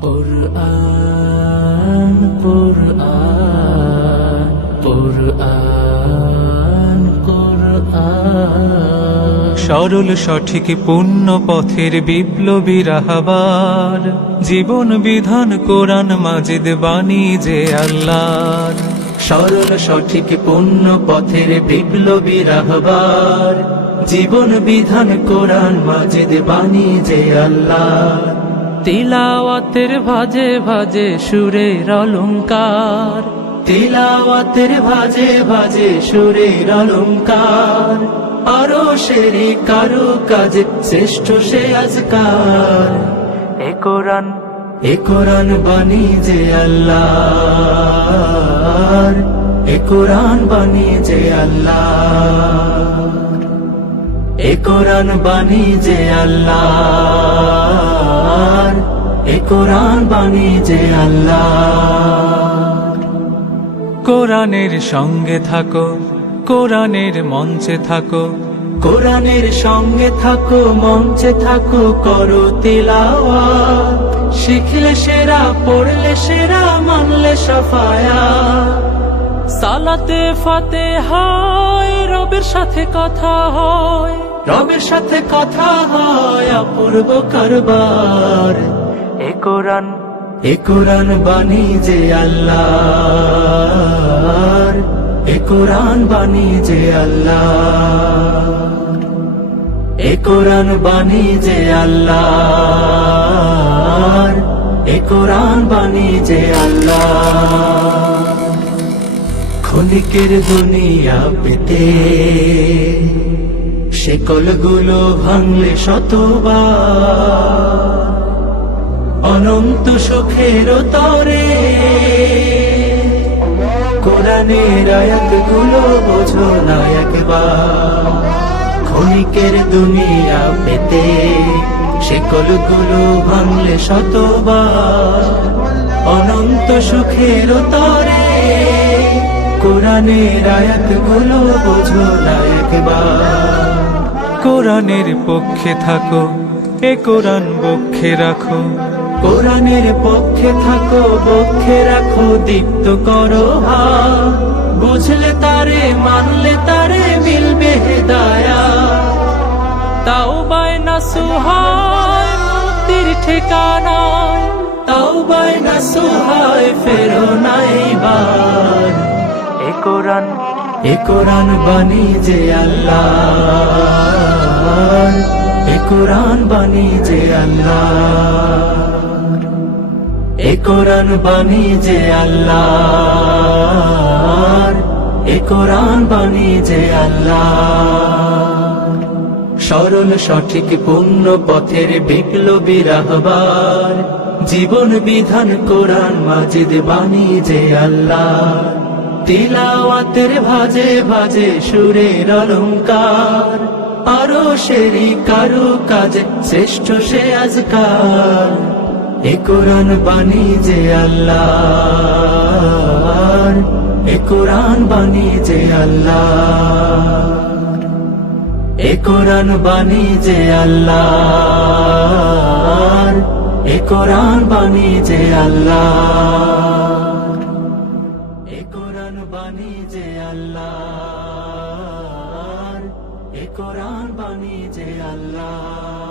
কোরআন কোরআন কোরআন কোরআন সরল সঠিক পূর্ণ পথের বিপ্লবী রাহাবার। জীবন বিধান কোরআন মাজিদ বাণী যে আল্লাহর। সরল সঠিক পূর্ণ পথের বিপ্লবী রাহবার। জীবন বিধান কোরআন মাজিদ বাণী যে আল্লাহ তিলাওয়াতের ভাজে ভাজে সুরের অলঙ্কার তিলাওয়াতের ভাজে ভাজে সুরের অলঙ্কার আরও সেরি কারও কাজে শ্রেষ্ঠ সে আজকার। এ কোরআন। এ কোরআন বাণী যে আল্লাহ এ কোরআন বাণী যে আল্লাহ এ কোরআন বাণী যে আল্লাহ এ কোরআন বাণী যে আল্লাহ কোরআনের সঙ্গে থাকো কোরআনের মঞ্চে থাকো। কোরআনের সঙ্গে থাকো মঞ্চে থাকো করো তিলাওয়া শিখলে সেরা পড়লে সেরা মানলে সাফায়া সালাতে ফাতে হয় রবের সাথে কথা হয়। রবের সাথে কথা হয় অপূর্ব কারবার। এ কোরআন। এ কোরআন বাণী যে আল্লাহ এ কোরআন বাণী যে আল্লাহ এ কোরআন বাণী যে আল্লাহ এ কোরআন বাণী যে আল্লাহ ক্ষণিকের দুনিয়া পেতে শেকলগুলো ভাঙলে শতবার। অনন্ত সুখের তরে কোরআনের আয়াতগুলো বোঝো না একবার। ক্ষণিকের দুনিয়া পেতে শেকলগুলো ভাঙলে শতবার। অনন্ত সুখের তরে কোরআনের আয়াতগুলো বোঝো না একবার। কোরআনের পক্ষে থাকো এ কোরআন বক্ষে রাখো। কোরআনের পক্ষে থাকো বক্ষে রাখো দীপ্ত করো বুঝলে তারে মানলে তারে মিলবে হেদায়া তাও বায় না সুহায় মুক্তির ঠিকানায়। তাও বায় না সুহায় ফেরো নাই বার এ কোরআন এ কোরআন বাণী যে আল্লাহ। কোরআন বাণী যে আল্লাহ এ কোরআন বাণী যে আল্লাহ এ কোরআন বাণী যে আল্লাহ সরল সঠিক পূর্ণ পথের বিপ্লবী রাহবার। জীবন বিধান কোরআন মাজিদ বাণী যে আল্লাহ তিলাওয়াতের ভাজে ভাজে সুরের অলঙ্কার আরও সেরি কারও কাজে, শ্রেষ্ঠ সে আজকার এ কোরআন বাণী যে আল্লাহ এ কোরআন বাণী যে আল্লাহ এ কোরআন বাণী যে আল্লাহ এ কোরআন বাণী যে আল্লাহ এ কোরআন বাণী যে আল্লাহ এ কোরআন বাণী যে আল্লাহ।